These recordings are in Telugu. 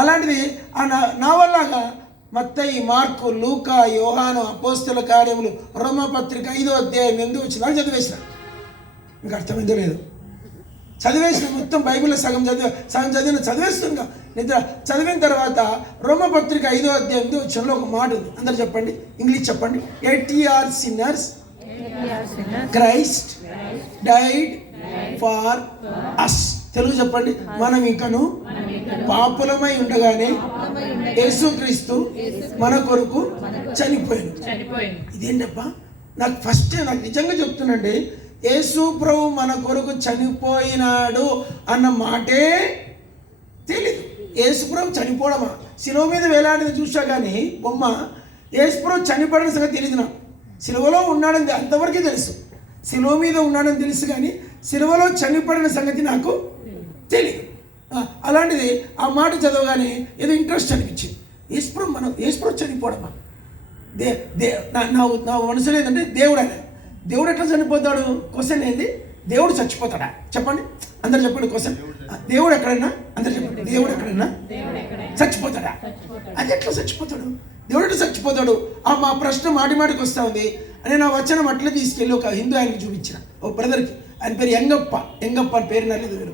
అలాంటిది ఆ నా వల్లగా మత్తయి, మార్కు, లూకా, యోహాను, అపోస్తల కార్యములు, రోమపత్రిక 5వ అధ్యాయం 8 వచ్చిన చదివేసిన. మీకు అర్థమైందో లేదు? చదివేసిన మొత్తం బైబిల్లో సగం చదివేస్తుందా నిద్ర చదివిన తర్వాత రోమపత్రిక 5వ అధ్యాయం 8వ వచనంలో ఒక మాట ఉంది. అందరు చెప్పండి, ఇంగ్లీష్ చెప్పండి. 80 sinners క్రైస్ట్ డైడ్ ఫార్ అస్. తెలుగు చెప్పండి. మనం ఇంకను పాపులమై ఉండగానే యేసుక్రీస్తు మన కొరకు చనిపోయింది. ఇదేంటప్ప, నాకు నిజంగా చెప్తున్నాండి, యేసు ప్రభు మన కొరకు చనిపోయినాడు అన్న మాటే తెలీదు. యేసు ప్రభు చనిపోవడమా, శిలువ మీద వేలాడిని చూసా కానీ బొమ్మ, యేసు ప్రభు చనిపోయిన సంగతి తెలియదు నాకు. శిలువలో ఉన్నాడని అంతవరకే తెలుసు, శిలువ మీద ఉన్నాడని తెలుసు కానీ శిలువలో చనిపోయిన సంగతి నాకు తెలియదు. అలాంటిది ఆ మాట చదవగానే ఏదో ఇంట్రెస్ట్ అనిపించింది. యేసుప్రభు చనిపోవడమా, నా మనసులో ఏంటంటే దేవుడు ఎట్లా చనిపోతాడు? క్వశ్చన్ ఏంది? దేవుడు చచ్చిపోతాడా? చెప్పండి, అందరు చెప్పండి క్వశ్చన్. దేవుడు ఎక్కడైనా, అందరు చెప్పండి, దేవుడు ఎక్కడైనా చచ్చిపోతాడా? అది ఎట్లా చచ్చిపోతాడు? దేవుడు ఎట్లా చచ్చిపోతాడు? మా ప్రశ్న మాటికి వస్తూ ఉంది. నేను ఆ వచనం అట్లా తీసుకెళ్ళి ఒక హిందూ ఆయనకి చూపించిన, ఒక బ్రదర్కి. ఆయన పేరు ఎంగప్ప అని పేరు నలేదు, మీరు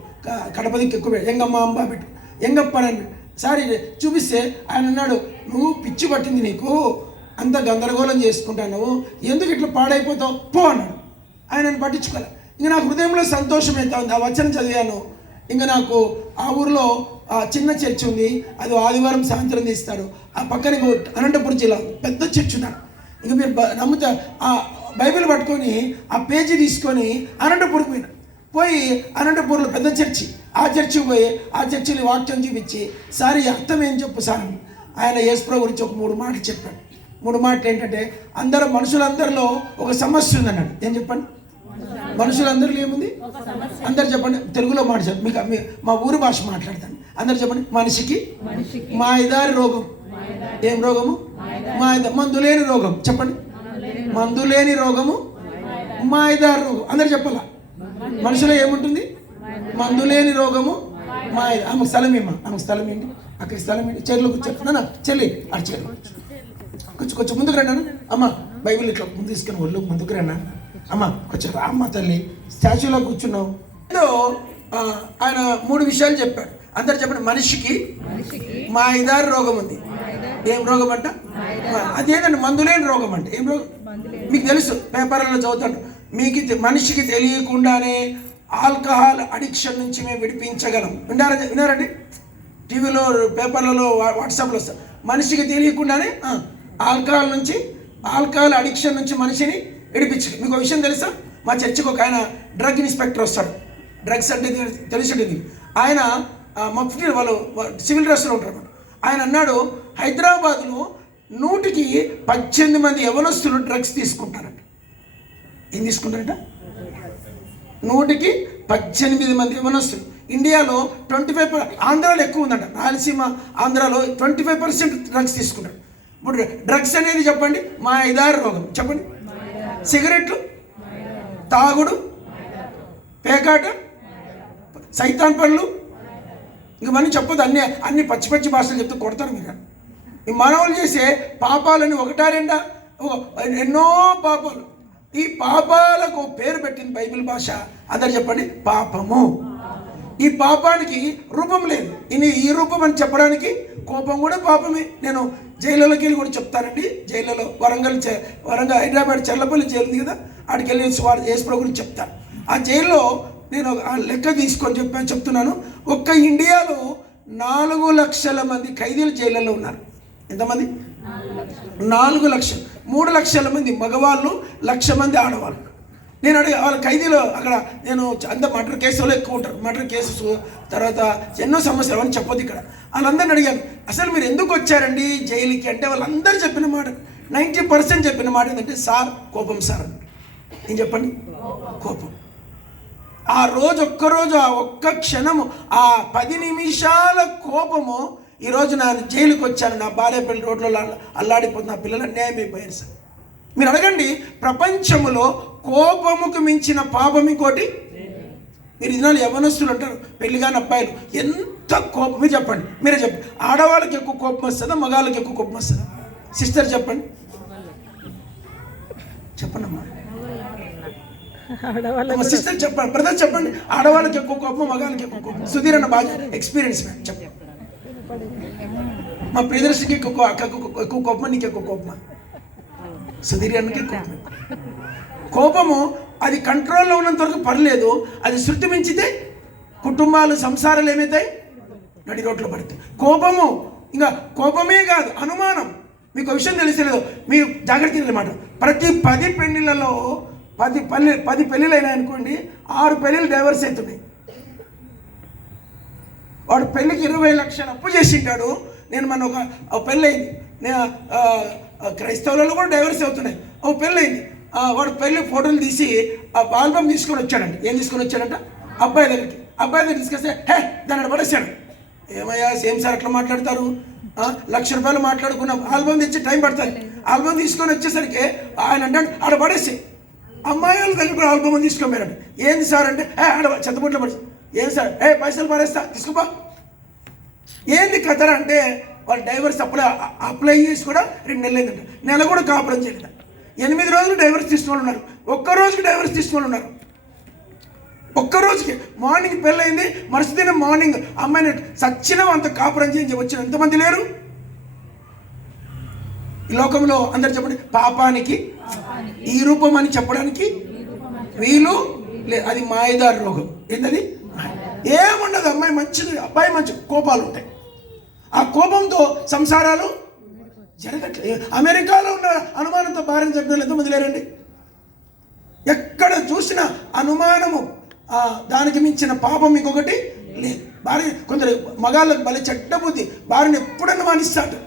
కడపదికి ఎక్కువ ఎంగమ్మ అంబా పెట్టు ఎంగప్ప అని సారీ చూపిస్తే ఆయన అన్నాడు, నువ్వు పిచ్చి పట్టింది, నీకు అంత గందరగోళం చేసుకుంటాను, ఎందుకు ఇట్లా పాడైపోతావు పో అన్నాడు. ఆయనను పట్టించుకోలే. ఇంకా నాకు హృదయంలో సంతోషం అవుతా ఉంది. ఆ వచనం చదివాను. ఇంకా నాకు ఆ ఊరిలో చిన్న చర్చ్ ఉంది, అది ఆదివారం సాయంత్రం తీస్తారు. ఆ పక్కన అనంతపురం జిల్లా పెద్ద చర్చ్ ఉన్నాడు. ఇంకా మీరు నమ్ముతా, ఆ బైబిల్ పట్టుకొని ఆ పేజీ తీసుకొని అనంతపురం పోయి అనంతపురంలో పెద్ద చర్చి, ఆ చర్చికి పోయి ఆ చర్చిని వాక్యం చూపించి, సార్ ఈ అర్థం ఏం చెప్పు సార్. ఆయన యేసుప్రభు గురించి ఒక 3 మాటలు చెప్పాడు. 3 మాటలు ఏంటంటే, మనుషులందరిలో ఒక సమస్య ఉందన్నాడు. ఏం చెప్పండి? మనుషులందరిలో ఏముంది? అందరు చెప్పండి, తెలుగులో మాట చెప్పండి, మీకు మా ఊరు భాష మాట్లాడతాను. అందరు చెప్పండి, మనిషికి మాయదారి రోగం. ఏం రోగము? మందులేని రోగం. చెప్పండి, మందులేని రోగము మాయదారి రోగం. అందరు చెప్పాల. మనుషులో ఏముంటుంది? మందులేని రోగము మాయ. ఆమెకు స్థలం ఏంటి? అక్కడికి స్థలం ఏంటి? చెర్లు కూర్చోనా చెల్లి, అటు చెల్లి కొంచెం ముందుకు రండి అమ్మ. బైబిల్ ఇట్లా ముందు తీసుకుని ఒళ్ళు ముందుకు రండి అమ్మ. కొంచెం రామ్మ తల్లి, స్టాచ్యూలో కూర్చున్నావు. ఏదో ఆయన 3 విషయాలు చెప్పాడు. అందరు చెప్పండి, మనిషికి మాయదారి రోగం ఉంది. ఏం రోగం అంట? అదేంటండి మందులేని రోగం అంటే ఏం రోగం? మీకు తెలుసు, పేపర్లలో చదువుతాడు. మనిషికి తెలియకుండానే ఆల్కహాల్ అడిక్షన్ నుంచి మేము విడిపించగలం. విన్నారండి? టీవీలో, పేపర్లలో, వాట్సాప్లో వస్తారు. మనిషికి తెలియకుండానే ఆల్కహాల్ అడిక్షన్ నుంచి మనిషిని విడిపించగలం. మీకు ఒక విషయం తెలుసా? మా చర్చికి ఒక ఆయన డ్రగ్ ఇన్స్పెక్టర్ వస్తాడు. డ్రగ్స్ అంటే తెలిసింది. ఆయన మఫ్టీ వాళ్ళు సివిల్ డ్రెస్లో ఉంటారు. ఆయన అన్నాడు, హైదరాబాద్లో 100కి 18 మంది యవనస్తులు డ్రగ్స్ తీసుకుంటారంట. ఏం తీసుకుంటారంట? 100కి 18 మంది యవనస్తులు. ఇండియాలో 25%, ఆంధ్రాలో ఎక్కువ ఉందంట. రాయలసీమ, ఆంధ్రాలో 25% డ్రగ్స్ తీసుకుంటారు. ఇప్పుడు డ్రగ్స్ అనేది చెప్పండి, మాయదారి రోగం. చెప్పండి, సిగరెట్లు, తాగుడు, పేకాట, సైతాన్ పనులు, ఇంకవన్నీ చెప్పదు. అన్ని పచ్చి భాషలు చెప్తూ కొడతారు మీరు. ఈ మానవులు చేసే పాపాలని 1-2 ఎన్నో పాపాలు. ఈ పాపాలకు పేరు పెట్టింది బైబిల్ భాష. అందరు చెప్పండి, పాపము. ఈ పాపానికి రూపం లేదు. ఈ రూపం అని చెప్పడానికి కోపం కూడా పాపమే. నేను జైలులోకి వెళ్ళి కూడా చెప్తానండి. జైళ్ళలో వరంగల్ హైదరాబాద్ చెర్లపల్లి జైలు ఉంది కదా, ఆడికి వెళ్ళి యేసుప్రభు గురించి చెప్తాను. ఆ జైల్లో నేను ఆ లెక్క తీసుకొని చెప్తున్నాను. ఒక్క ఇండియాలో 4 లక్షల మంది ఖైదీలు జైళ్ళలో ఉన్నారు. ఎంతమంది? 4 లక్షలు. 3 లక్షల మంది మగవాళ్ళు, 1,00,000 మంది ఆడవాళ్ళు. నేను అడిగా వాళ్ళ ఖైదీలో, అక్కడ నేను అంత మర్డర్ కేసులో ఎక్కువ ఉంటారు. మర్డర్ కేసెస్, తర్వాత ఎన్నో సమస్యలు అని చెప్పొద్దు ఇక్కడ. వాళ్ళందరిని అడిగాను, అసలు మీరు ఎందుకు వచ్చారండి జైలుకి అంటే, వాళ్ళందరూ చెప్పిన మాట 90% చెప్పిన మాట ఏంటంటే, సార్ కోపం సార్ అని. ఏం చెప్పండి? కోపం. ఆ రోజు ఒక్కరోజు, ఆ ఒక్క క్షణము, ఆ 10 నిమిషాల కోపము, ఈరోజు నేను జైలుకి వచ్చాను, నా బాలేపల్లి రోడ్లలో అల్లాడిపోతున్న నా పిల్లలు అన్యాయం అయిపోయారు సార్. మీరు అడగండి, ప్రపంచంలో కోపముకు మించిన పాపం ఇంకోటి మీరు ఇదినాలు యవ్వనస్తులు అంటారు, పెళ్లి కాని అబ్బాయిలు ఎంత కోపం. మీరు చెప్పండి, మీరే చెప్పండి, ఆడవాళ్ళకి ఎక్కువ కోపం వస్తుందా, మగాళ్ళకి ఎక్కువ కోపం వస్తుందా? సిస్టర్ చెప్పండి, చెప్పండి అమ్మా. సిస్టర్ చెప్పండి, బ్రదర్ చెప్పండి, ఆడవాళ్ళకి ఎక్కువ కోపం, మగాళ్ళకి ఎక్కువ కోపం. సుధీర్ అన్న బాగా ఎక్స్పీరియన్స్ మ్యాన్ చెప్పండి. మా ప్రియదర్శికి ఎక్కువ కోపం, నీకు ఎక్కువ కోపమా? సుధీర్ అన్నకి కోపం. కోపము అది కంట్రోల్లో ఉన్నంత వరకు పర్లేదు, అది శృతి మించితే కుటుంబాలు సంసారాలు ఏమవుతాయి, నడి రోడ్లు పడతాయి. కోపము ఇంకా కోపమే కాదు, అనుమానం. మీకు విషయం తెలిసలేదు, మీరు జాగ్రత్త అన్నమాట. ప్రతి 10 పెళ్ళిళ్ళలో 10 పెళ్ళిళ్ళు అనుకోండి, 6 పెళ్ళిళ్ళు డైవర్స్ అవుతున్నాయి. వాడు పెళ్ళికి 20 లక్షలు అప్పు చేసింటాడు. నేను మన ఒక పెళ్ళయింది, క్రైస్తవులలో కూడా డైవర్స్ అవుతున్నాయి. ఒక పెళ్ళయింది, వాడు పెళ్ళి ఫోటోలు తీసి ఆ ఆల్బమ్ తీసుకొని వచ్చాడంట. ఏం తీసుకొని వచ్చాడంట? అబ్బాయి దగ్గరికి. అబ్బాయి దగ్గర తీసుకొస్తే దాన్ని పడేసాడు. ఏమయ్యా సేమ్ సార్ అట్లా మాట్లాడతారు, ₹1,00,000 మాట్లాడుకున్న ఆల్బమ్ తెచ్చి టైం పడుతుంది. ఆల్బమ్ తీసుకొని వచ్చేసరికి ఆయన అంటే ఆడ పడేసి అమ్మాయి వాళ్ళ దగ్గర కూడా ఆల్బమ్ తీసుకొని పోయాడు. ఏంది సార్ అంటే ఆడ చెత్తబొట్లో పడేసి. ఏం సార్ పైసలు పారేస్తా తీసుకోపా. ఏంది కథ అంటే వాళ్ళు డైవర్స్ అప్లై చేసి కూడా 2 నెలలు అయిందంట. నెల కూడా కాపురం చేయలేదు. 8 రోజులు డైవర్స్ తీసుకుని ఉన్నారు, ఒక్కరోజుకి డైవర్స్ తీసుకుని ఉన్నారు. ఒక్కరోజుకి మార్నింగ్ పెళ్ళయింది, మరుసటి మార్నింగ్ అమ్మాయిని సచ్చిన అంత కాపురం చేయించి వచ్చిన ఎంతమంది లేరు ఈ లోకంలో? అందరు చెప్పండి, పాపానికి ఈ రూపం అని చెప్పడానికి వీలు లేదు. అది మాయదారి రోగం. ఏంటది? ఏముండదు. అమ్మాయి మంచిది, అబ్బాయి మంచి, కోపాలు ఉంటాయి. ఆ కోపంతో సంసారాలు జరగట్లేదు. అమెరికాలో ఉన్న అనుమానంతో భార్యను చెప్పిన ఎంతమంది లేరండి? ఎక్కడ చూసినా అనుమానము, దానికి మించిన పాపం ఇంకొకటి లేదు. భార్య కొందరు మగాళ్ళకు భలే చెడ్డ బుద్ధి, భార్యను ఎప్పుడు అనుమానిస్తాడు.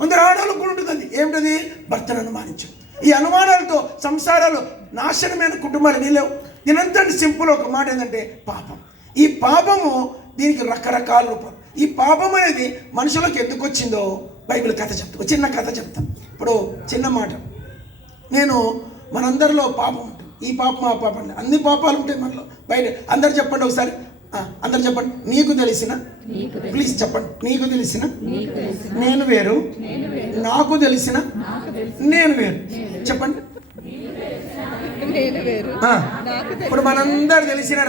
కొందరు ఆడవాళ్ళకు కూడా ఉంటుంది. ఏమిటది? భర్తను అనుమానించు. ఈ అనుమానాలతో సంసారాలు నాశనమైన కుటుంబాలు నీలేవు. దీనంతటి సింపుల్ ఒక మాట ఏంటంటే పాపం. ఈ పాపము దీనికి రకరకాల రూపాలు. ఈ పాపం అనేది మనుషులకు ఎందుకు వచ్చిందో బైబిల్ కథ చెప్తా, చిన్న కథ చెప్తాను. ఇప్పుడు చిన్న మాట, నేను మనందరిలో పాపం ఉంటుంది. ఈ పాపం ఆ పాపం, అన్ని పాపాలు ఉంటాయి మనలో. బయట అందరు చెప్పండి ఒకసారి, అందరు చెప్పండి. నీకు తెలిసిన, ప్లీజ్ చెప్పండి, నీకు తెలిసిన నేను వేరు, నాకు తెలిసిన నేను వేరు. చెప్పండి. ఇప్పుడు మనందరు తెలిసిన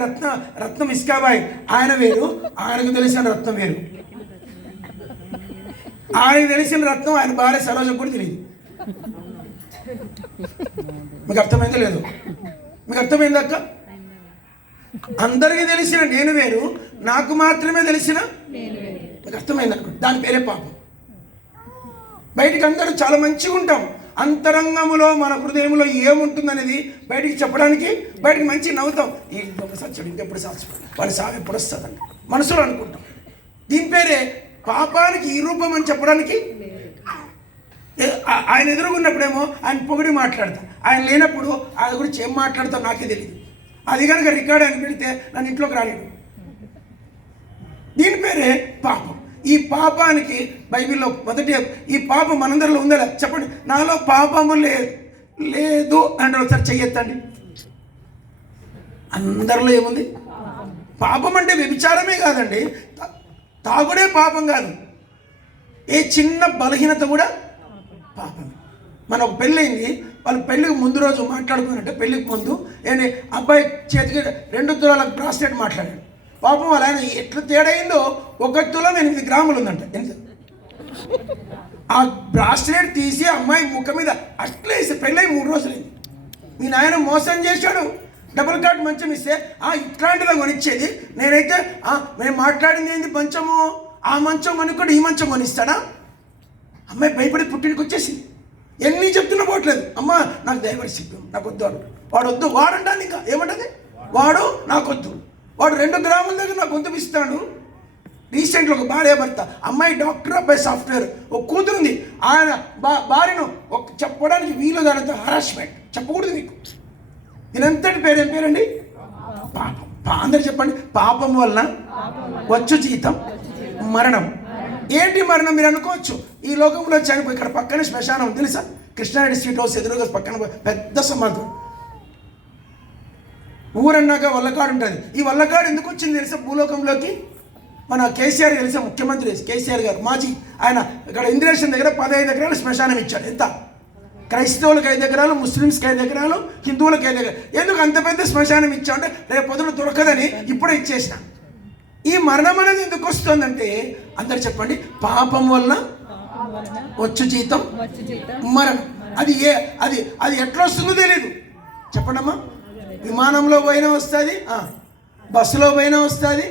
రత్నం ఇస్కాబాయ్ ఆయన వేరు, ఆయనకు తెలిసిన రత్నం వేరు. ఆయనకు తెలిసిన రత్నం ఆయన భార్య సరోజం కూడా తెలియదు. మీకు అర్థమైందో లేదు? మీకు అర్థమైంది అక్క? అందరికీ తెలిసిన నేను వేరు, నాకు మాత్రమే తెలిసిన మీకు అర్థమైంది అనుకో. దాని పేరే పాపం. బయటికి అందరూ చాలా మంచిగా ఉంటాం, అంతరంగములో మన హృదయంలో ఏముంటుందనేది బయటికి చెప్పడానికి బయటికి మంచి నవ్వుతాం. ఈ దొంగ సచ్చుడు ఇంకెప్పుడు సాచిపోయి వాడి సాగు ఎప్పుడు వస్తుందండి మనసులో అనుకుంటాం. దీని పేరే పాపానికి ఈ రూపం అని చెప్పడానికి. ఆయన ఎదురుగున్నప్పుడేమో ఆయన పొగిడి మాట్లాడతాం, ఆయన లేనప్పుడు ఆయన గురించి ఏం మాట్లాడతాం నాకే తెలియదు. అది కనుక రికార్డ్ అని పెడితే నన్ను ఇంట్లోకి రాలేదు. దీని పేరే పాపం. ఈ పాపానికి బైబిల్లో మొదటి ఈ పాపం మనందరిలో ఉందా చెప్పండి. నాలో పాపము లేదు అంటే ఒకసారి చెయ్యొద్దండి. అందరిలో ఏముంది? పాపం అంటే వ్యభిచారమే కాదండి, తాగుడే పాపం కాదు, ఏ చిన్న బలహీనత కూడా పాపం. మన ఒక పెళ్ళయింది, వాళ్ళు పెళ్ళికి ముందు రోజు మాట్లాడుకున్నట్టే, పెళ్ళికి ముందు ఏంటి అబ్బాయి చేతికి 2 తులాల బ్రాస్లెట్ మాట్లాడాడు. పాపం వాళ్ళ ఆయన ఎట్లా తేడా అయిందో 1 తులం 8 గ్రాములు ఉందంట. ఆ బ్రాస్లెట్ తీసి అమ్మాయి ముఖం మీద అట్లేసి పెళ్ళై 3 రోజులైంది. మీ నాయన మోసం చేశాడు, డబుల్ కార్డ్ మంచం ఇస్తే ఇట్లాంటిదా కొనిచ్చేది. నేనైతే మేము మాట్లాడింది ఏంది మంచము, ఆ మంచం కొనుక్కోడు ఈ మంచం కొనిస్తాడా? అమ్మాయి భయపడి పుట్టినకి వచ్చేసింది. ఎన్ని చెప్తున్నా పోవట్లేదు. అమ్మ నాకు డైవర్స్ ఇద్దాం, నాకు వద్దు అడు. వాడు వద్దు, వాడంటాను ఇంకా ఏమంటది, వాడు నాకొద్దు, వాడు 2 గ్రాముల దగ్గర నాకు గొంతు ఇస్తాడు. రీసెంట్లో ఒక భార్య భర్త, అమ్మాయి డాక్టర్, అబ్బాయి సాఫ్ట్వేర్, ఒక కూతురుంది. ఆయన భార్యను చెప్పడానికి వీలు దానితో హరాస్మెంట్ చెప్పకూడదు. మీకు దీనంతటి పేరు ఏం పేరండి? పాపం. అందరు చెప్పండి. పాపం వలన వచ్చు జీతం మరణం. ఏంటి మరణం? మీరు అనుకోవచ్చు ఈ లోకంలో చనిపోయి, ఇక్కడ పక్కనే శ్మశానం తెలుసా? కృష్ణారెడ్డి స్వీట్ హౌస్ ఎదురుగా పక్కన పెద్ద సమాధి. ఊరన్నాక వల్లకాడు ఉంటుంది. ఈ వల్లకాడు ఎందుకు వచ్చింది తెలుసా భూలోకంలోకి? మన కేసీఆర్ తెలుసా, ముఖ్యమంత్రి కేసీఆర్ గారు మాజీ, ఆయన ఇక్కడ ఇంద్రేషన్ దగ్గర 15 ఎకరాలు శ్మశానం ఇచ్చాడు. ఎంత? క్రైస్తవులకు 5 ఎకరాలు, ముస్లిమ్స్కి 5 ఎకరాలు, హిందువులకు 5 ఎకరాలు. ఎందుకు అంత పెద్ద శ్మశానం ఇచ్చామంటే రేపు పొద్దున దొరకదని ఇప్పుడే ఇచ్చేసిన. ఈ మరణం అనేది ఎందుకు వస్తుందంటే అందరు చెప్పండి, పాపం వల్ల వచ్చు జీతం మరణం. అది అది ఎట్లా వస్తుందో తెలియదు. చెప్పండమ్మా. విమానంలో పోయినా వస్తుంది, బస్సులో పోయినా వస్తుంది,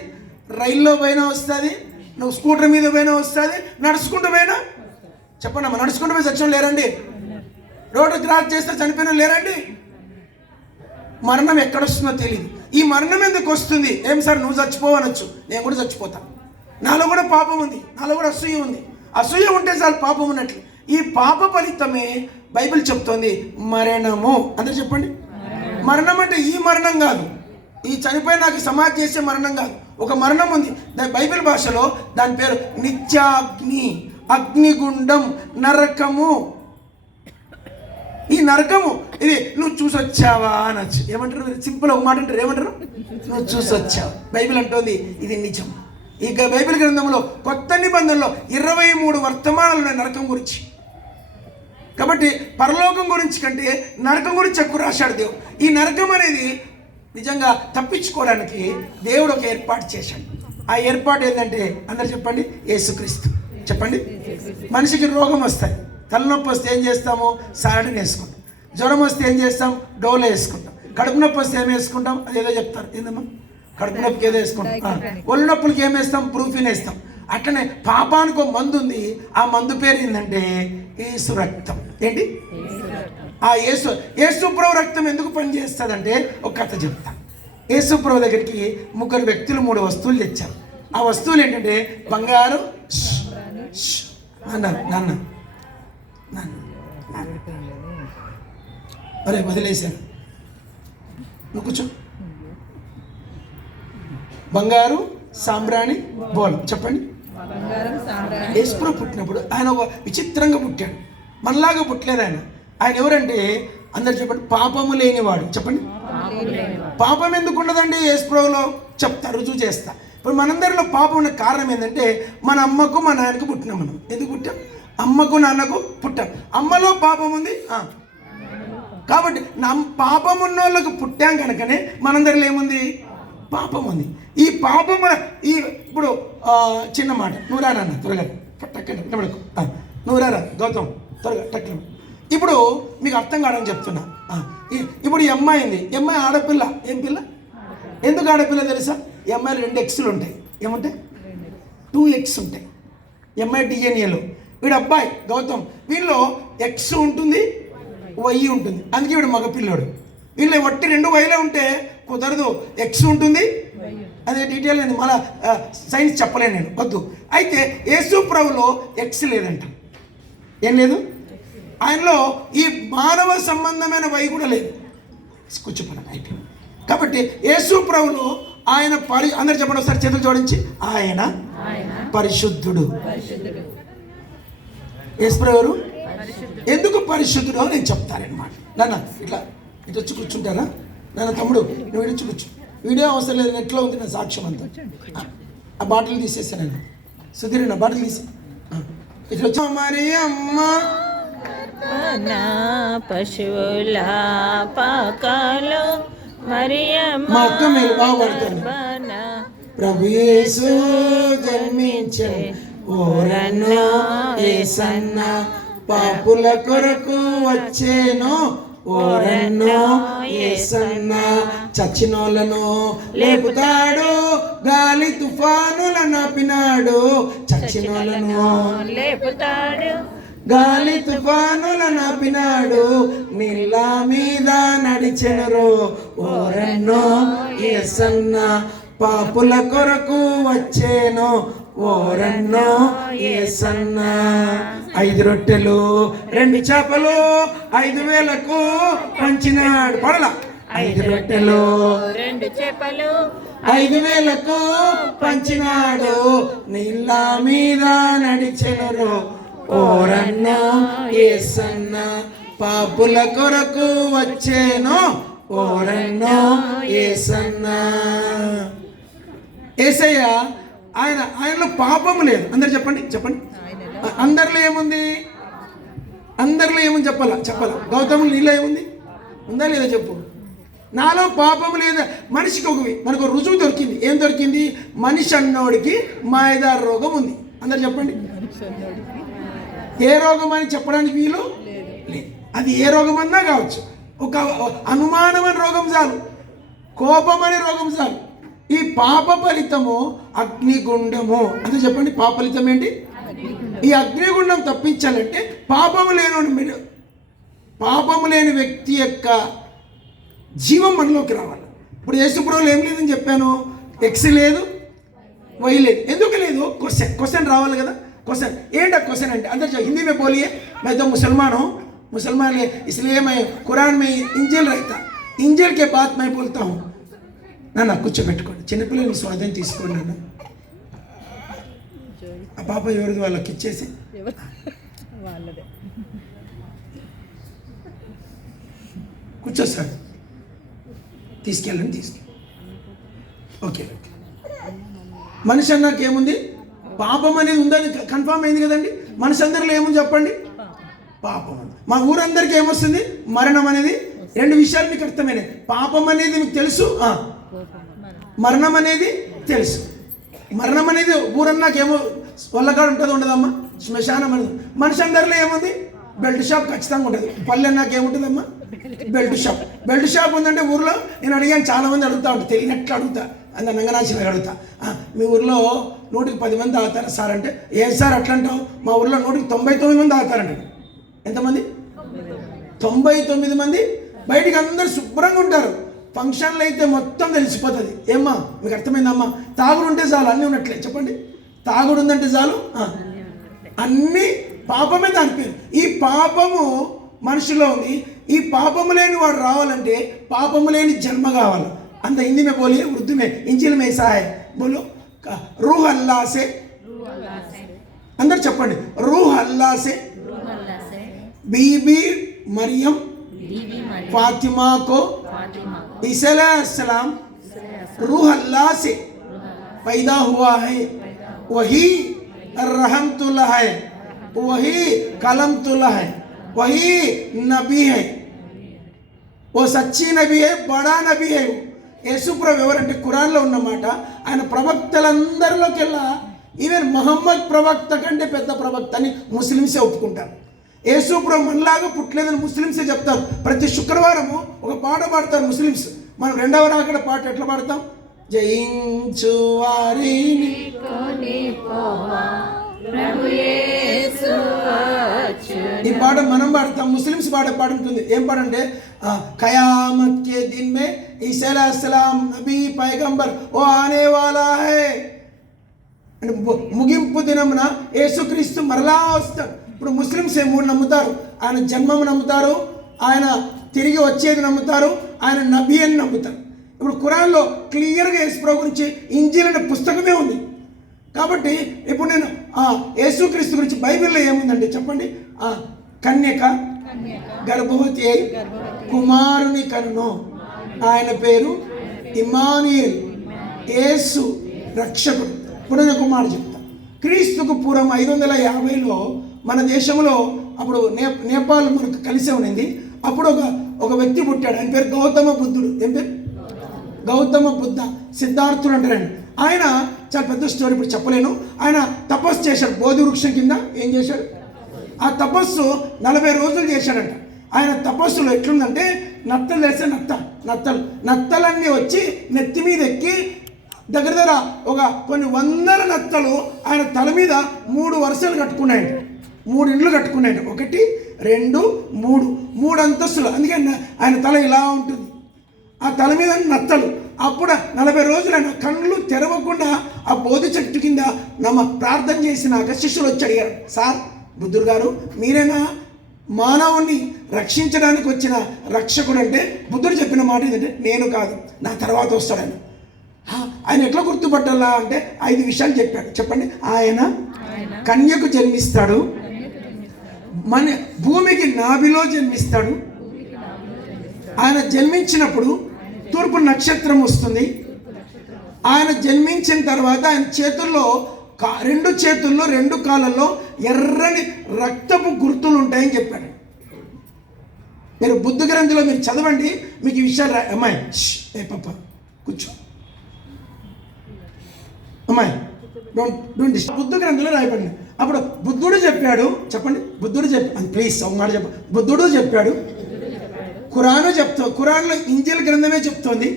రైల్లో పోయినా వస్తుంది, నువ్వు స్కూటర్ మీద పోయినా వస్తుంది, నడుచుకుంటూ పోయినా. చెప్పండమ్మా, నడుచుకుంటూ పోయి చచ్చిన లేరండి? రోడ్డు క్రాస్ చేస్తే చనిపోయిన లేరండి? మరణం ఎక్కడొస్తుందో తెలియదు. ఈ మరణం ఎందుకు వస్తుంది? ఏం సార్ నువ్వు చచ్చిపోవనొచ్చు, నేను కూడా చచ్చిపోతాను. నాలో కూడా పాపం ఉంది, నాలో కూడా అసూయ ఉంది. అసూయ ఉంటే చాలు పాపం ఉన్నట్లు. ఈ పాప ఫలితమే బైబిల్ చెప్తోంది మరణము. అందరూ చెప్పండి. మరణం అంటే ఈ మరణం కాదు, ఈ చనిపోయినాక సమాధి చేసే మరణం కాదు. ఒక మరణం ఉంది, బైబిల్ భాషలో దాని పేరు నిత్యాగ్ని, అగ్నిగుండం, నరకము. ఈ నరకము ఇది నువ్వు చూసొచ్చావా అనొచ్చు. ఏమంటారు? సింపుల్ ఒక మాట అంటారు, ఏమంటారు? నువ్వు చూసొచ్చావు. బైబిల్ అంటోంది ఇది నిజం. ఇక బైబిల్ గ్రంథంలో కొత్త నిబంధనలో 23 వర్తమానాలు ఉన్నాయి నరకం గురించి. కాబట్టి పరలోకం గురించి కంటే నరకం గురించి ఎక్కువ రాశాడు దేవుడు. ఈ నరకం అనేది నిజంగా తప్పించుకోవడానికి దేవుడు ఒక ఏర్పాటు చేశాడు. ఆ ఏర్పాటు ఏంటంటే అందరు చెప్పండి, యేసుక్రీస్తు. చెప్పండి. మనిషికి రోగం వస్తాయి, తలనొప్పి వస్తే ఏం చేస్తాము? సారడిని వేసుకుంటాం. జ్వరం వస్తే ఏం చేస్తాం? డోలో వేసుకుంటాం. కడుపు నొప్పి వస్తే ఏం వేసుకుంటాం? అదేదో చెప్తారు, ఏందమ్మా? కడుపు నొప్పికి ఏదో వేసుకుంటాం. ఒళ్ళు నొప్పులకి ఏం వేస్తాం? ప్రూఫిన్ వేస్తాం. అట్లనే పాపానికి ఒక మందు ఉంది, ఆ మందు పేరు ఏంటంటే యేసు రక్తం. ఏంటి? ఆ యేసు ప్రభు రక్తం ఎందుకు పనిచేస్తుందంటే ఒక కథ చెప్తాను. యేసు ప్రభు దగ్గరికి 3 వ్యక్తులు 3 వస్తువులు తెచ్చారు. ఆ వస్తువులు ఏంటంటే బంగారు నాన్న అరే వదిలేశాను, నువ్వు కూర్చో. బంగారు సాంబ్రాణి బోలం. చెప్పండి. యేసుప్రభు పుట్టినప్పుడు ఆయన ఒక విచిత్రంగా పుట్టాడు, మనలాగా పుట్టలేదు. ఆయన ఎవరంటే అందరు చెప్పండి, పాపము లేనివాడు. చెప్పండి. పాపం ఎందుకు ఉండదండి యేసుప్రభులో? చెప్తా, రుజువు చేస్తా. ఇప్పుడు మనందరిలో పాపం ఉన్న కారణం ఏంటంటే మన అమ్మకు మా నాన్నకు పుట్టినాం. మనం ఎందుకు పుట్టాం? అమ్మకు నాన్నకు పుట్టాం. అమ్మలో పాపం ఉంది కాబట్టి పాపం ఉన్న వాళ్ళకు పుట్టాం కనుకనే మనందరిలో ఏముంది? పాపం ఉంది. ఈ పాపం ఇప్పుడు చిన్న మాట, నువ్వు రా నాన్న త్వరగా టక్కడకు, నువ్వు రా గౌతమ్ త్వరగా టక్క. ఇప్పుడు మీకు అర్థం కావడం చెప్తున్నా. ఇప్పుడు ఈ అమ్మాయి ఉంది, ఈ అమ్మాయి ఆడపిల్ల. ఏం పిల్ల? ఎందుకు ఆడపిల్ల తెలుసా? ఈ అమ్మాయిలు 2 X'లు ఉంటాయి. ఏముంటాయి? 2 X ఉంటాయి. ఈ అమ్మాయి డిఎన్ఏలో. వీడు అబ్బాయి గౌతమ్, వీళ్ళు X ఉంటుంది, Y ఉంటుంది. అందుకే వీడు మగపిల్లోడు. వీళ్ళు వట్టి 2 Yలే ఉంటే కుదరదు, X ఉంటుంది. అదే డీటెయిల్ నేను మళ్ళీ సైన్స్ చెప్పలేను, నేను వద్దు. అయితే యేసు ప్రభులో X లేదంట. ఏం లేదు ఆయనలో. ఈ మానవ సంబంధమైన వై కూడా లేదు. కూర్చోపడ అయిపోయింది. కాబట్టి యేసు ప్రభులో ఆయన అందరు చెప్పండి ఒకసారి, చేతులు జోడించి, ఆయన పరిశుద్ధుడు. యేసు ప్రభు ఎవరు? ఎందుకు పరిశుద్ధుడు నేను చెప్తానన్నమాట. నాన్న ఇట్లా ఇటు వచ్చి కూర్చుంటారా? నాన్న తమ్ముడు నువ్వు ఇటు కూర్చో. వీడియో అవసరం లేదు, నెట్లో ఉంది నా సాక్ష్యం అంతా. ఆ బాటిల్ తీసేసాను నేను. సుధీర్ నా బాటిల్ తీసి ఇట్లా వచ్చా. మరి అమ్మ పశువుల పాకాలు మా అక్క మీరు బాగుపడుతుంది. ప్రభు యేసు జన్మించే ఓరన్నో యేసన్న, పాపుల కొరకు వచ్చేనో ఓరన్నో యేసన్న. చచ్చినోళ్ళను లేపుతాడు, గాలి తుఫానులను ఆపినాడు. చచ్చినోళ్ళను లేపుతాడు, గాలి తుఫానులను ఆపినాడు. నీళ్ళ మీద నడిచెనురో ఓరన్నో యేసన్న, పాపుల కొరకు వచ్చేను ఓరన్నో యేసన్న. 5 రొట్టెలు 2 చేపలు 5,000కు పంచినాడు. పడలా. 5 రొట్టెలు 2 చేపలు 5,000కు పంచినాడు. నీళ్ళ మీద నడిచెనురో ఓరన్నో యేసన్న, పాపుల కొరకు వచ్చేను ఓరన్నో యేసన్నా. యేసయ్య ఆయనలో పాపం లేదు. అందరు చెప్పండి చెప్పండి. అందరిలో ఏముంది? అందరిలో ఏముంది చెప్పాలా? గౌతములు నీలో ఏముంది? ఉందా లేదా చెప్పు. నాలో పాపం లేదా. మనిషికి మనకు రుజువు దొరికింది. ఏం దొరికింది? మనిషి అన్నోడికి మాయదార రోగం ఉంది. అందరు చెప్పండి. ఏ రోగం అని చెప్పడానికి వీలు లేదు. అది ఏ రోగం అన్నా కావచ్చు. ఒక అనుమానమైన రోగం చాలు, కోపం అనే రోగం చాలు. ఈ పాప ఫలితము అగ్నిగుండము. అంటే చెప్పండి, పాప ఫలితం ఏంటి? ఈ అగ్నిగుండం తప్పించాలంటే పాపము లేని వ్యక్తి యొక్క జీవం మనలోకి రావాలి. ఇప్పుడు యేసుప్రభువులో ఏం లేదని చెప్పాను. ఎక్స్ లేదు, వై లేదు. ఎందుకు లేదు? క్వశ్చన్ రావాలి కదా. क्वेश्चन ఏంటా क्वेश्चन అంటే अंदर हिंदी में बोलिए. मैं तो मुसलमान हूँ, मुसलमान है इसलिए मैं कुरान में इंजिल रहता, इंजिल के बाद मैं बोलता हूँ. నాన్న కూర్చోబెట్టుకోండి. చిన్నపిల్లల్ని స్వాధీనం తీసుకోండి నాన్న. ఆ పాప ఎవరిది? వాళ్ళకి ఇచ్చేసి వాళ్ళదే. కూర్చో సార్, తీసుకెళ్ళండి. ఓకే. మనిషి అన్నాక ఏముంది? పాపం అనేది ఉందని కన్ఫామ్ అయింది కదండి. మనిషి అందరిలో ఏముంది చెప్పండి? పాపం. మా ఊరందరికీ ఏమొస్తుంది? మరణం అనేది. రెండు విషయాలు మీకు అర్థమైనవి. పాపం అనేది మీకు తెలుసు, మరణం అనేది తెలుసు. మరణం అనేది ఊరన్నాకేమో వల్లగాడు ఉంటుందో ఉండదమ్మా, శ్మశానం అనేది. మనిషి అందరిలో ఏముంది? బెల్ట్ షాప్ ఖచ్చితంగా ఉంటుంది. పల్లె అన్నాక ఏముంటుందమ్మా? Belt shop. బెల్ట్ షాప్ ఉందంటే ఊర్లో నేను అడిగాను, చాలామంది అడుగుతూ ఉంటాను, తెలియనట్లు అడుగుతా, అంత నంగనాచిగా అడుగుతా. మీ ఊర్లో 100కి 10 మంది తాగుతారా సార్ అంటే, ఏం సార్ అట్లా అంటావు? మా ఊర్లో 100కి 99 మంది తాగుతారంట. ఎంతమంది? 99 మంది. బయటికి అందరూ శుభ్రంగా ఉంటారు. ఫంక్షన్లు అయితే మొత్తం తెలిసిపోతుంది. ఏమ్మా మీకు అర్థమైందమ్మా? తాగుడు ఉంటే చాలు, అన్నీ ఉన్నట్లే. చెప్పండి, తాగుడు ఉందంటే చాలు, అన్నీ పాపమే దాని పేరు. ఈ పాపము మనిషిలో ఉంది. ఈ పాపము లేని వాడు రావాలంటే పాపము లేని జన్మ కావాలి. అంత హిందీ में बोलिए, उर्दू में इंजिल में ऐसा है, बोलो रूह अल्लाह से. अंदर చెప్పండి, रूह अल्लाह से बीबी मरियम फातिमा को ईसा अलैहिस्सलाम रूह अल्लाह से पैदा हुआ है. वही रहमतुल्लाह है, वही कलमतुल्लाह है, वही नबी है. वो सच्ची नबी है, बड़ा नबी है. యేసుప్రభు ఎవరంటే ఖురాన్లో ఉన్నమాట. ఆయన ప్రవక్తలందరిలోకెల్లా ఈవెన్ మహమ్మద్ ప్రవక్త కంటే పెద్ద ప్రవక్త అని ముస్లిమ్సే ఒప్పుకుంటారు. యేసుప్రభు మనలాగా పుట్టలేదని ముస్లిమ్సే చెప్తారు. ప్రతి శుక్రవారము ఒక పాట పాడతారు ముస్లిమ్స్. మనం రెండవ రాకడ పాట ఎట్లా పాడతాం? జయించు వారిని ఈ పాట మనం పాడతాం. ముస్లిమ్స్ పాడే పాట ఉంటుంది. ఏం పాట అంటే, కయామత్ కే దిన్ మే ఈసా अलैहिस्सलाम నబీ పైగంబర్ ఓ ఆనే వాలా హై అంటే ముగింపు దినమున యేసుక్రీస్తు మరలా వస్తాడు. ఇప్పుడు ముస్లిమ్స్ మూడు నమ్ముతారు. ఆయన జన్మము నమ్ముతారు, ఆయన తిరిగి వచ్చేది నమ్ముతారు, ఆయన నబీ అని నమ్ముతారు. ఇప్పుడు ఖురాన్లో క్లియర్గా యేసుప్రభు గురించి ఇంజిల్ అనే పుస్తకమే ఉంది. కాబట్టి ఇప్పుడు నేను యేసుక్రీస్తు గురించి బైబిల్లో ఏముందంటే చెప్పండి, కన్యక గర్భవతి అయి కుమారుని కనును, ఆయన పేరు ఇమ్మానుయేల్, యేసు రక్షకుడు. ఇప్పుడు నేను కుమారుడు చెప్తా. క్రీస్తుకు పూర్వం 550లో మన దేశంలో అప్పుడు నేపాల్ మనకు కలిసే ఉన్నది. అప్పుడు ఒక వ్యక్తి పుట్టాడు. ఆయన పేరు గౌతమ బుద్ధుడు. ఏం పేరు? గౌతమ బుద్ధ, సిద్ధార్థుడు అంటారండి. ఆయన చాలా పెద్ద స్టోరీ, ఇప్పుడు చెప్పలేను. ఆయన తపస్సు చేశాడు బోధి వృక్షం కింద. ఏం చేశాడు? ఆ తపస్సు 40 రోజులు చేశాడంట. ఆయన తపస్సులో ఎట్లుందంటే, నత్తలు వేస్తే నత్తలన్నీ వచ్చి నెత్తి మీద ఎక్కి దగ్గర ఒక కొన్ని వందల నత్తలు ఆయన తల మీద 3 వరుసలు కట్టుకున్నాయంట. 3 ఇండ్లు కట్టుకున్నాయంట. 1 2 3 అంతస్తులు. అందుకే ఆయన తల ఇలా ఉంటుంది. ఆ తల మీద నత్తలు. అప్పుడు 40 రోజులు ఆయన కళ్ళు తెరవకుండా ఆ బోధి చెట్టు కింద ప్రార్థన చేసినాక శిష్యులు వచ్చి అడిగారు, సార్ బుద్ధుడు గారు మీరేనా మానవుని రక్షించడానికి వచ్చిన రక్షకుడు అంటే? బుద్ధుడు చెప్పిన మాట ఏంటంటే, నేను కాదు, నా తర్వాత వస్తాడని. ఆయన ఎట్లా గుర్తుపట్టాలా అంటే 5 విషయాలు చెప్పాడు. చెప్పండి. ఆయన కన్యకు జన్మిస్తాడు, మన భూమికి నాభిలో జన్మిస్తాడు, ఆయన జన్మించినప్పుడు తూర్పు నక్షత్రం వస్తుంది. ఆయన జన్మించిన తర్వాత ఆయన చేతుల్లో రెండు చేతుల్లో రెండు కాళ్ళల్లో ఎర్రని రక్తపు గుర్తులు ఉంటాయని చెప్పాడు. మీరు బుద్ధ గ్రంథంలో మీరు చదవండి, మీకు ఈ విషయాలు అమ్మాయి ఏ పాప కూర్చో అమ్మాయి డోంట్ డిస్టర్బ్. బుద్ధ గ్రంథంలో రాయబడింది. అప్పుడు బుద్ధుడు చెప్పాడు, చెప్పండి బుద్ధుడు చెప్పాడు, ప్లీజ్ ఒక మాట చెప్ప. బుద్ధుడు చెప్పాడు, ఖురాను చెప్తుంది, ఖురాన్లో ఇంజిల్ గ్రంథమే చెప్తోంది,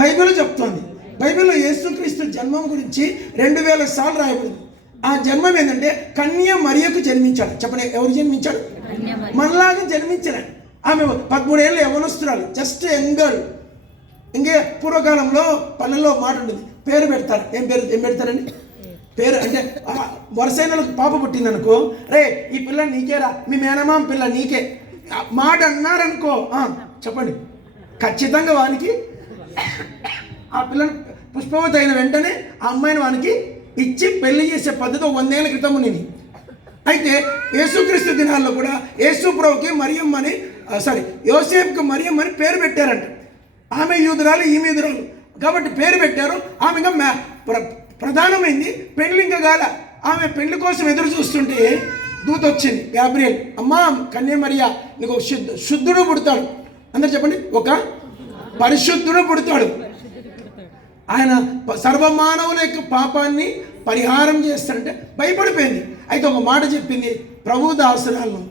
బైబిల్ చెప్తోంది. బైబిల్లో యేసుక్రీస్తు జన్మం గురించి 2000 సార్లు రాయబడింది. ఆ జన్మం ఏంటంటే కన్య మరియకు జన్మించాడు. చెప్పండి, ఎవరు జన్మించాడు? మనలాగా జన్మించాడు. ఆమె 13 ఏళ్ళు యవనస్తురాలు, జస్ట్ యంగర్. ఇంకే పూర్వకాలంలో పల్లెల్లో మాట ఉంటుంది, పేరు పెడతారు. ఏం పెడతారండి? పేరు అంటే వరుసైనలకు పాప పుట్టిందనుకో, రే ఈ పిల్ల నీకేరా, మీ మేనమామ పిల్ల నీకే మాట అన్నారనుకో, చెప్పండి ఖచ్చితంగా వానికి ఆ పిల్లని పుష్పవతి అయిన వెంటనే ఆ అమ్మాయిని వానికి ఇచ్చి పెళ్లి చేసే పద్ధతి 100 ఏళ్ళ క్రితం ఉన్నది. అయితే యేసుక్రీస్తు దినాల్లో కూడా యేసుప్రభుకి మరియమ్మని యోసేపుకి మరియమ్మని పేరు పెట్టారంట. ఆమె యూదురాలు, ఈమె యూదురాలు కాబట్టి పేరు పెట్టారు. ఆమె ఇంకా ప్రధానమైంది, పెళ్లి ఇంకా కాల. ఆమె పెళ్లి కోసం ఎదురు చూస్తుంటే దూత వచ్చింది, గాబ్రియల్, అమ్మా కన్య మరియా నీకు శుద్ధుడు పుడతాడు. అందరు చెప్పండి, ఒక పరిశుద్ధుడు పుడతాడు. ఆయన సర్వమానవుల యొక్క పాపాన్ని పరిహారం చేస్తాడంటే భయపడిపోయింది. అయితే ఒక మాట చెప్పింది, ప్రభు దాసురాలను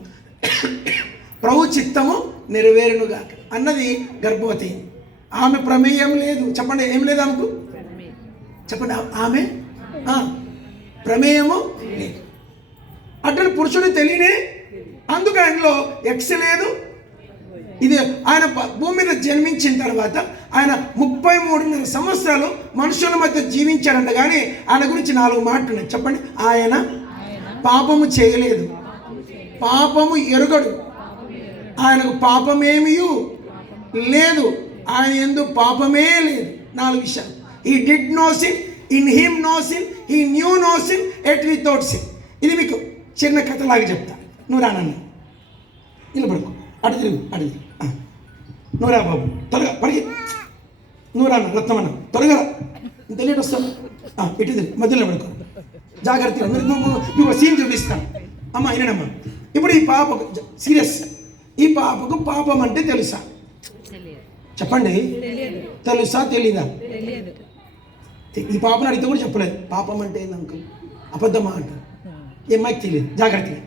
ప్రభు చిత్తము నెరవేరునుగా అన్నది గర్భవతి. ఆమె ప్రమేయం లేదు. చెప్పండి, ఏం లేదు ఆమెకు? చెప్పండి, ఆమె ప్రమేయము లేదు. అట్లా పురుషుడు తెలియనే, అందుకు ఆయనలో ఎక్స్ లేదు. ఇది ఆయన భూమి మీద జన్మించిన తర్వాత ఆయన 33.5 సంవత్సరాలు మనుషుల మధ్య జీవించాడంట. కానీ ఆయన గురించి 4 మాటలు ఉన్నాయి. చెప్పండి, ఆయన పాపము చేయలేదు, పాపము ఎరుగడు, ఆయనకు పాపమేమీ లేదు, ఆయన యందు పాపమే లేదు. 4 విషయాలు. He did no sin, in him no sin, he knew no sin, yet without sin. ఇది మీకు చిన్న కథలాగా చెప్తా. నువ్వు రానన్న నిలబడుకో, అటు తిరుగు, అటు తిరుగు. నువ్వు రా బాబు, త్వరగా పరిగి. నువ్వు రాన్న రత్నమన్న, త్వరగా తెలియదు వస్తాను. ఇటు తిరుగు, మధ్యలో పడుకో, జాగ్రత్తగా. నువ్వు సీన్ చూపిస్తాను. అమ్మ అయినమ్మా, ఇప్పుడు ఈ పాపకు సీరియస్, ఈ పాపకు పాపం అంటే తెలుసా? చెప్పండి, తెలుసా తెలీదా? ఈ పాపను అడిగితే కూడా చెప్పలేదు పాపం అంటే ఏంది అంకుల్, అబద్ధమా అంటారు. ఈ అమ్మాయికి తెలియదు. జాగ్రత్తగా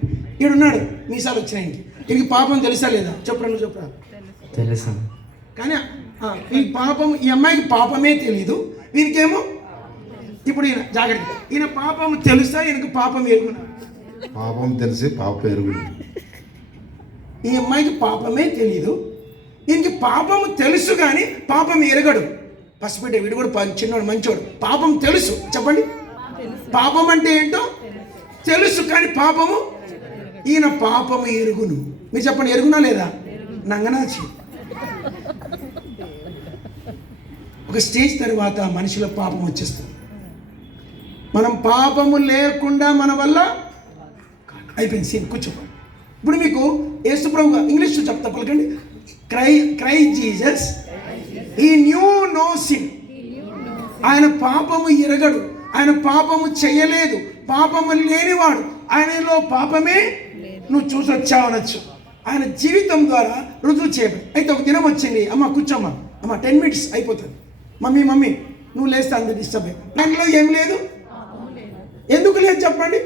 ఈడున్నాడు, మీసాలు వచ్చినాయి, వీడికి పాపం తెలుసా లేదా? చెప్పరా, నువ్వు చెప్పరా. తెలుసా? కానీ ఈ పాపం, ఈ అమ్మాయికి పాపమే తెలీదు, వీరికేమో. ఇప్పుడు ఈయన జాగ్రత్త, ఈయన పాపం తెలుసా, ఈయనకు పాపం ఎరుగునా? పాపం తెలిసి పాపం ఎరుగుడు. ఈ అమ్మాయికి పాపమే తెలీదు, ఈయనకి పాపము తెలుసు కానీ పాపం ఎరగడు. పసిపెట్టే వీడు కూడా చిన్నోడు, మంచోడు. పాపం తెలుసు. చెప్పండి, పాపం అంటే ఏంటో తెలుసు కానీ పాపము, ఈయన పాపము ఎరుగును. మీరు చెప్పండి, ఎరుగునా లేదా? నంగనాచి. ఒక స్టేజ్ తర్వాత మనిషిలో పాపం వచ్చేస్తుంది. మనం పాపము లేకుండా మన వల్ల అయిపోయింది. సీన్ కూర్చోండి. ఇప్పుడు మీకు యేసుప్రభు ఇంగ్లీష్లో చెప్తా, పలకండి. క్రై Jesus, he knew no sin. ఆయన పాపము ఎరగడు, ఆయన పాపము చేయలేదు, పాపము లేనివాడు, ఆయనలో పాపమే నువ్వు చూసి వచ్చావనొచ్చు. ఆయన జీవితం ద్వారా రుజువు చేయబడి. అయితే ఒక దినం వచ్చింది, అమ్మ కూర్చోమ్మా, అమ్మ 10 minutes అయిపోతుంది. మమ్మీ నువ్వు లేస్తే అందరు డిస్టర్బ్ అయ్యి. దాంట్లో ఏం లేదు. ఎందుకు లేదు చెప్పండి?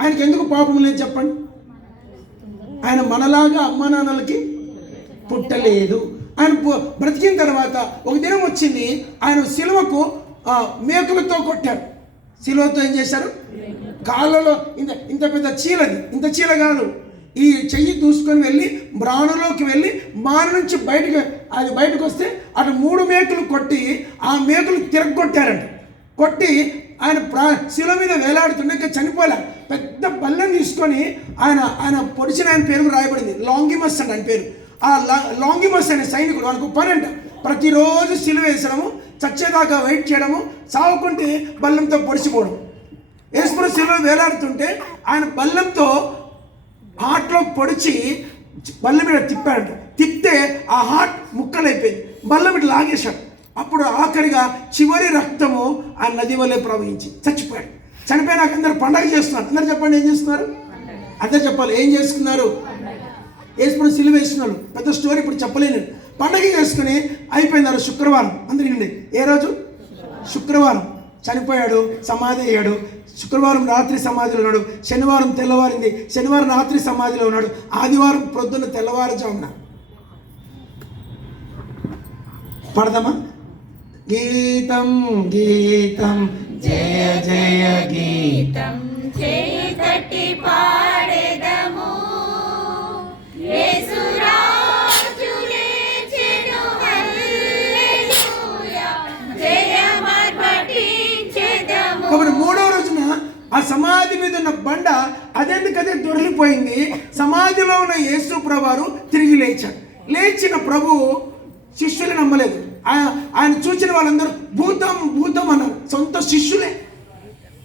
ఆయనకి ఎందుకు పాపం లేదు చెప్పండి? ఆయన మనలాగా అమ్మా నాన్నలకి పుట్టలేదు. ఆయన బ్రతికిన తర్వాత ఒక దినం వచ్చింది, ఆయన సిలువకు మేకులతో కొట్టారు. సిలువతో ఏం చేశారు? కాళ్ళలో ఇంత పెద్ద చీలది, ఇంత చీల కాదు, ఈ చెయ్యి దూసుకొని వెళ్ళి బ్రాణులోకి వెళ్ళి మాన నుంచి బయటకు వస్తే అటు 3 మేకులు కొట్టి ఆ మేకులు తిరగొట్టారంట. కొట్టి ఆయన శిల మీద వేలాడుతుండే, ఇంకా చనిపోలే. పెద్ద బల్లం తీసుకొని ఆయన పొడిచిన ఆయన పేరు రాయబడింది, లాంగిమస్ అని ఆయన పేరు. ఆ లాంగిమస్ అనే సైనికుడు, వాళ్ళకు పని అంట ప్రతిరోజు సిలువ వేసడము, చచ్చేదాకా వెయిట్ చేయడము, సావుకుంటే బల్లంతో పొడిచిపోవడం. యేసుప్రభు సిలువ వేలాడుతుంటే ఆయన బల్లంతో ఆటలో పొడిచి బల్ల మీద తిప్పాడు. తిప్పితే ఆ హార్ట్ ముక్కలైపోయింది. బల్ల మీద లాగేశాడు. అప్పుడు ఆఖరిగా చివరి రక్తము ఆ నది వల్లే ప్రవహించి చచ్చిపోయాడు. చనిపోయినాక అందరు పండగ చేస్తున్నారు. అందరు చెప్పండి, ఏం చేస్తున్నారు? అందరు చెప్పాలి, ఏం చేసుకున్నారు? యేసుప్రభు సిలువ వేస్తున్నారు. పెద్ద స్టోరీ ఇప్పుడు చెప్పలేను. పండగ చేసుకుని అయిపోయినారు. శుక్రవారం అందరికండి. ఏ రోజు? శుక్రవారం చనిపోయాడు, సమాధి అయ్యాడు. శుక్రవారం రాత్రి సమాధిలో ఉన్నాడు. శనివారం తెల్లవారింది. శనివారం రాత్రి సమాధిలో ఉన్నాడు. ఆదివారం ప్రొద్దున తెల్లవారుజామున పడదామా? గీతం గీతం జయ జయ గీతం చేయి తట్టి పాడెదము, యేసురాజు లేచెను, హల్లెలూయా, జయమర్పటించెదము. కాబట్టి మూడవ రోజున ఆ సమాధి మీద ఉన్న బండ అదెందుకదే దొరికిపోయింది. సమాధిలో ఉన్న యేసు ప్రభువారు తిరిగి లేచాడు. లేచిన ప్రభు శిష్యులు నమ్మలేదు. ఆయన చూసిన వాళ్ళందరూ భూతం భూతం అన్నారు. సొంత శిష్యులే.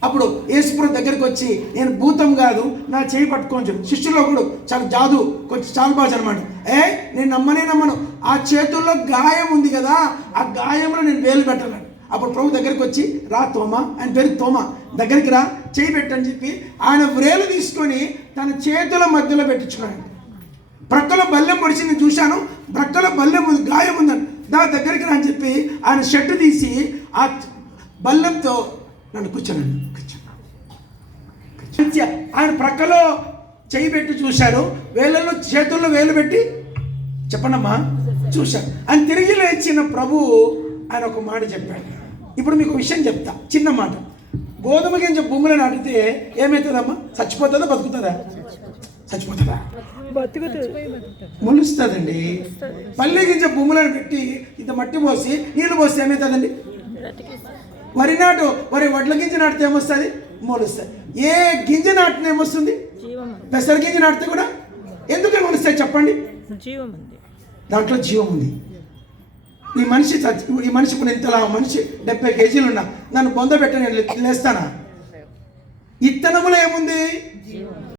అప్పుడు యేసుప్రభు దగ్గరికి వచ్చి, నేను భూతం కాదు, నా చేయి పట్టుకొని చూడు. శిష్యుల్లో కూడా చాలా జాదు, కొంచెం చాలా బాగా అనమాట. నేను నమ్మను. ఆ చేతుల్లో గాయం ఉంది కదా, ఆ గాయంలో నేను వేలు పెట్టాను. అప్పుడు ప్రభు దగ్గరికి వచ్చి, రా తోమా, ఆయన పేరు తోమా, దగ్గరికి రా, చేయి పెట్టని చెప్పి ఆయన వ్రేలు తీసుకొని తన చేతుల మధ్యలో పెట్టించుకున్నాడు. ప్రక్కలో బల్లెం పొడిచి నేను చూశాను, ప్రక్కలో బల్లెం ఉంది, గాయం ఉందని, దా దగ్గరికి రా అని చెప్పి ఆయన షర్టు తీసి ఆ బల్లెంతో నన్ను కూర్చోనండి. ఆయన ప్రక్కలో చేయి పెట్టి చూశాడు, వేళ్ళలో చేతుల్లో వేలు పెట్టి చెప్పండమ్మా చూశాడు. ఆయన తిరిగి లేచిన ప్రభు ఆయన ఒక మాట చెప్పాడు. ఇప్పుడు మీకు విషయం చెప్తా, చిన్న మాట. గోధుమ గింజ భూమిలో నాటితే ఏమవుతుందమ్మా? చచ్చిపోతుందా బతుకుతుందా? చచ్చిపోతుందా? మొలుస్తుందండి. పల్లె గింజ భూమిలో పెట్టి ఇంత మట్టి పోసి నీళ్ళు పోస్తే ఏమవుతుందండి? వరి వడ్ల గింజ నాటితే ఏమొస్తుంది? మొలుస్తుంది. ఏ గింజ నాటిన ఏమొస్తుంది? పెసర గింజ నాటితే కూడా ఎందుకు మొలుస్తాయి చెప్పండి? దాంట్లో జీవం ఉంది. ఈ మనిషి ఇప్పుడు ఇంతలా మనిషి 70 కేజీలు ఉన్నా, నన్ను బొంద పెట్ట నేను లేస్తానా? ఇత్తనములో ఏముంది?